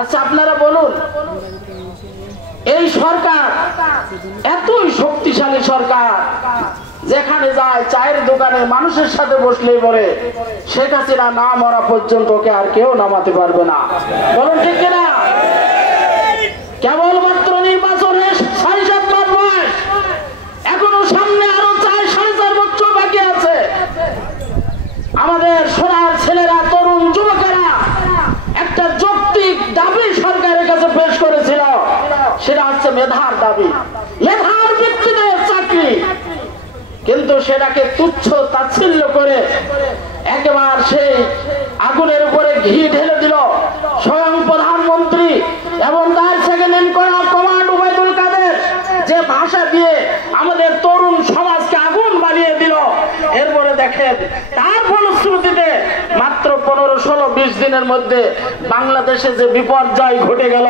আচ্ছা আপনারা বলুন, এই সরকার এতই শক্তিশালী সরকার, যেখানে যায় চায়ের দোকানে মানুষের সাথে বসলেই বলে শেখ হাসিনা না মরা পর্যন্ত ওকে আর কেউ নামাতে পারবে না। বলুন ঠিক কিনা? কেবলমাত্র নির্বাচনে 7.5 মাস বয়স, এখনো সামনে আরো 4-4.5 বছর বাকি আছে। আমাদের সোনার ছেলেরা, তরুণ যুবকেরা একটা যৌক্তিক দাবি সরকারের কাছে পেশ করেছিল, সেটা হচ্ছে মেধার দাবি, মেধার ভিত্তিতে চাকরি। কিন্তু সেটাকে তুচ্ছ তাচ্ছিল্য করে একেবারে সেই আগুনের উপরে ঘি ঢেলে দিল স্বয়ং প্রধানমন্ত্রী এবং তার second in command Obaidul Quader, যে ভাষা দিয়ে আমাদের তরুণ সমাজকে আগুন বানিয়ে দিল। এরপরে দেখেন তার ফলশ্রুতিতে মাত্র 15-16-20 দিনের মধ্যে বাংলাদেশে যে বিপর্যয় ঘটে গেল,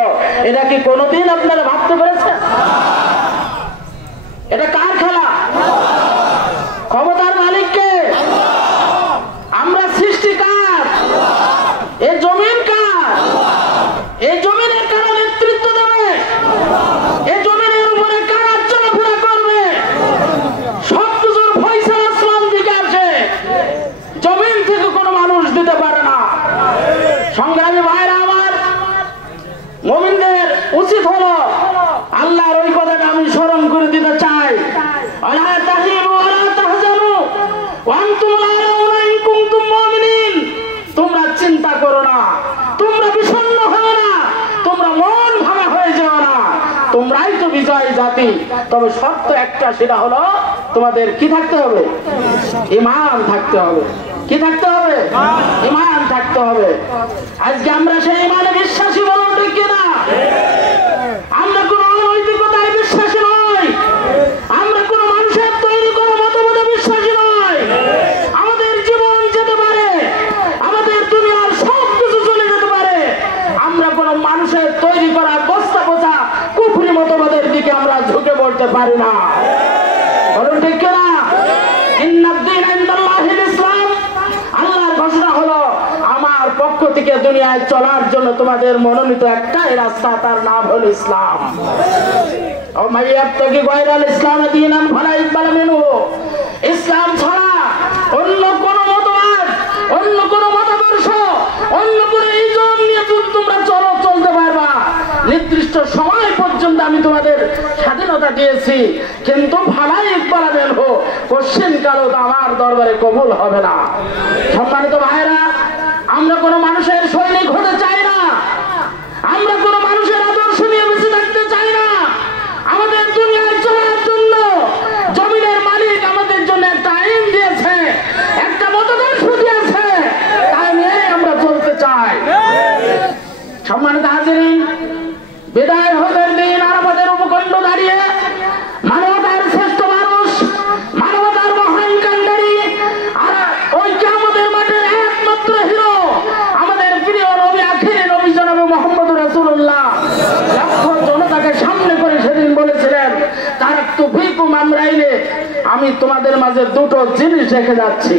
এটা কি কোনোদিন আপনারা ভাবতে পেরেছেন? এটা কার খেলা? ক্ষমতার মালিককে? আমরা সৃষ্টিকার? এই জমিন কার? এই জমিনের কারা নেতৃত্ব দেবে? এই জমিনের উপরে কারা চলাফেরা করবে? সব কিছুর ফয়সালা আসমান থেকে আসে, জমিন থেকে কোনো মানুষ দিতে পারে না। সংগ্রামী ভাইরা আমার, মুমিনদের উচিত হলো আল্লাহর ওই কথাটা আমি স্মরণ করে দিতে চাই, আলা তাহিনু ওয়ালা তাহজানু ওয়া আনতুম লা তারাউনা ইন কুনতুম মুমিনিন। তোমরা চিন্তা করো না, তোমরা বিষণ্ণ হও না, তোমরা মন ভাঙা হয়ে যাও না, তোমরাই তো বিজয়ী জাতি। তবে শর্ত একটা, সেটা হলো তোমাদের কি থাকতে হবে? ঈমান থাকতে হবে। কি থাকতে হবে? ঈমান থাকতে হবে। আজকে আমরা সেই ঈমানে বিশ্বাসী, বলুন ঠিক কিনা? আমরা কোন অনৈতিকতায় বিশ্বাসী নই, আমরা কোন মানুষের তৈরি করা মতবাদে বিশ্বাসী নই। আমাদের জীবন যেতে পারে, আমাদের দুনিয়ার সব কিছু চলে যেতে পারে, আমরা কোন মানুষের তৈরি করা বস্তা পচা কুফরি মতবাদের দিকে আমরা ঝুঁকে পড়তে পারি না। বলুন ঠিক কিনা? ইন্নাদ-দীনা ইনদাল্লাহিল ইসলাম। আল্লাহর ঘোষণা হলো, আমার পক্ষ থেকে দুনিয়ায় চলার জন্য তোমাদের মনোনীত একটাই রাস্তা, তার নাম হলো ইসলাম। ও মাইয়াবতাগি গায়রাল ইসলাম দীনান ফালা ইকবাল মিনহু। ইসলাম ছাড়া অন্য কোন মতবাদ, অন্য কোন মতাদর্শ, অন্য কোন ইজম নিয়ে তোমরা চলতে পারবা। নির্দিষ্ট সময় পর্যন্ত আমি তোমাদের স্বাধীনতা দিয়েছি, কিন্তু ফালা ইকবাল মিনহু, কোশ্চেন কালো আমার দরবারে কবুল হবে না। সম্মানিত ভাইরা, আমরা কোন মানুষের সৈনিক হতে চাই না, আমরা কোন মানুষের আদর্শ নিয়ে বেঁচে থাকতে চাই না। আমাদের দুনিয়ায় চলার জন্য জমিনের মালিক আমাদের জন্য একটা আইন দিয়েছে, একটা মতাদর্শ দিয়েছে, তাই নিয়ে আমরা চলতে চাই। সম্মানিত হাজিরিন, বিদায় হজের দিন আরাফাতের উপকণ্ঠ দাঁড়িয়ে মানবতার শ্রেষ্ঠ মানুষ, মানবতার মহান কান্ডারি, আর ওই কিয়ামতের মাঠের একমাত্র হিরো আমাদের প্রিয় নবী, আখিরি নবী জনাবে মুহাম্মদ রাসূলুল্লাহ লক্ষ জনতাকে সামনে করে সেদিন বলেছিলেন, তারাকতু ফীকুম আমরাইনে, আমি তোমাদের মাঝে দুটো জিনিস রেখে যাচ্ছি,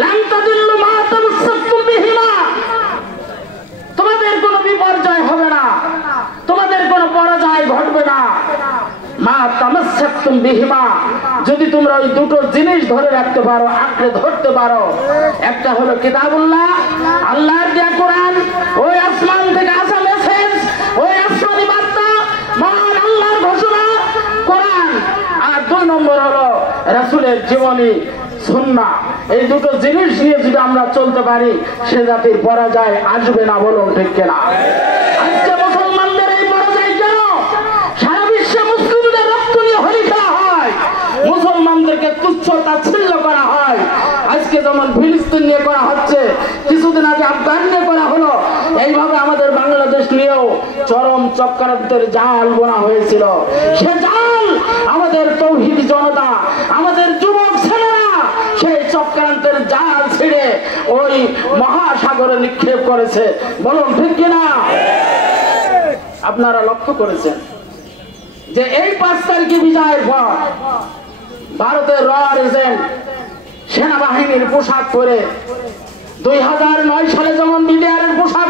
লান তাদিল্লু মা তামাসসাকতুম বিহিমা, তোমাদের কোনো বিপর্যয় হবে না, তোমাদের কোনো পরাজয় ঘটবে না। মা তামাসসাকতুম বিহিমা, যদি তোমরা ওই দুটো জিনিস ধরে রাখতে পারো, আঁকড়ে ধরতে পারো। একটা হলো কিতাবুল্লাহ, আল্লাহর দেয়া কোরআন, ওই আসমান থেকে আসা মেসেজ, ওই আসমানি বার্তা, মহান আল্লাহর ঘোষণা কোরআন। আর 2 নম্বর হলো রাসূলের জীবনী সুন্নাহ। এই দুটো জিনিস নিয়ে যদি আমরা চলতে পারি, সে জাতির পরাজয় আসবে না। বলুন ঠিক কিনা? আজকে মুসলমানদের এই পরাজয় কেন? সারা বিশ্বে মুসলিমদের রক্ত নিয়ে হোলি খেলা হয়, মুসলমানদেরকে তুচ্ছ তাচ্ছিল্য করা হয়। আজকে যেমন ফিলিস্তিন নিয়ে করা হচ্ছে, কিছুদিন আগে আফগান নিয়ে করা হলো, এইভাবে আমাদের বাংলাদেশ নিয়েও চরম চক্রান্তের জাল বোনা হয়েছিল। সে জাল আমাদের তৌহিদ জনতা, আমাদের যুবক ছেলেরা সেই চক্রান্তের জাল ছিঁড়ে ওই মহাসাগরে নিক্ষেপ করেছে। বলুন ঠিক কিনা? আপনারা লক্ষ্য করেছেন যে এই 5 তারিখে বিজয়ের পর ভারতের র এজেন্ট সেনাবাহিনীর পোশাক পরে 2009 সালে যেমন বিডিআরের পোশাক